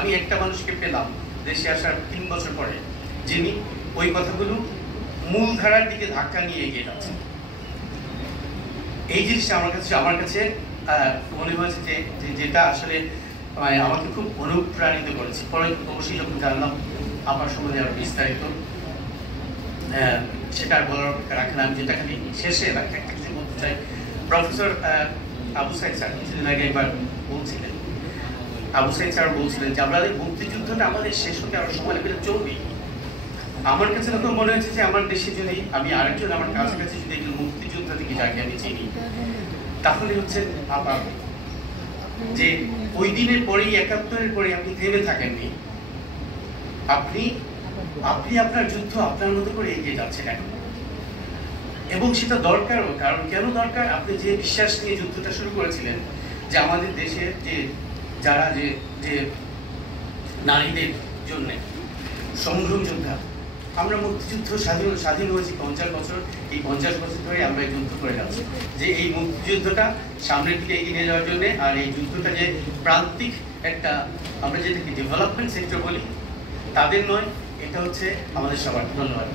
আমি একটা মানুষকে পেলাম দেশে আসার 3 বছর পরে, যিনি ওই কথাগুলো মূলধারার দিকে ধাক্কা নিয়ে এগিয়ে যাচ্ছেন। এই জিনিসটা আমার কাছে মনে হয়েছে যে যেটা আসলে আমাকে খুব অনুপ্রাণিত করেছে। পরে অবশ্যই যখন জানলাম আমার সম্বন্ধে আরো বিস্তারিত, সেটা আর বলার রাখে না। আমি যেটা খালি শেষে একটা কিছু বলতে চাই। প্রফেসর আবু সাইদ স্যার কিছুদিন আগে একবার বলছিলেন, আবু সাইদ স্যার বলছিলেন যে আমাদের মুক্তিযুদ্ধটা আমাদের শেষ হতে আরো সময় লাগবে, চলবে। আমার কাছে তখন মনে হয়েছে যে আমার দেশে যদি আমি আরেকজন আমার কাছাকাছি যদি একজন মুক্তিযোদ্ধা থেকে যাকে আমি চিনি, তাহলে হচ্ছে যে ওই দিনের পরেই 71-এর পরে আপনি থেমে থাকেননি, আপনি আপনি আপনার যুদ্ধ আপনার মতো করে এগিয়ে যাচ্ছেন এখন, এবং সেটা দরকারও। কারণ কেন দরকার? আপনি যে বিশ্বাস নিয়ে যুদ্ধটা শুরু করেছিলেন যে আমাদের দেশের যারা যে নারীদের জন্য সংগ্রাম যোদ্ধা, আমরা মুক্তিযুদ্ধ স্বাধীন হয়েছি 50 বছর, এই 50 বছর ধরে আমরা যুদ্ধ করে যাচ্ছি যে এই মুক্তিযুদ্ধটা সামনের দিকে এগিয়ে নিয়ে যাওয়ার জন্য। আর এই যুদ্ধটা যে প্রান্তিক একটা, আমরা যেটাকে ডেভেলপমেন্ট সেক্টর বলি, তাদের নয়, এটা হচ্ছে আমাদের সবার। ধন্যবাদ।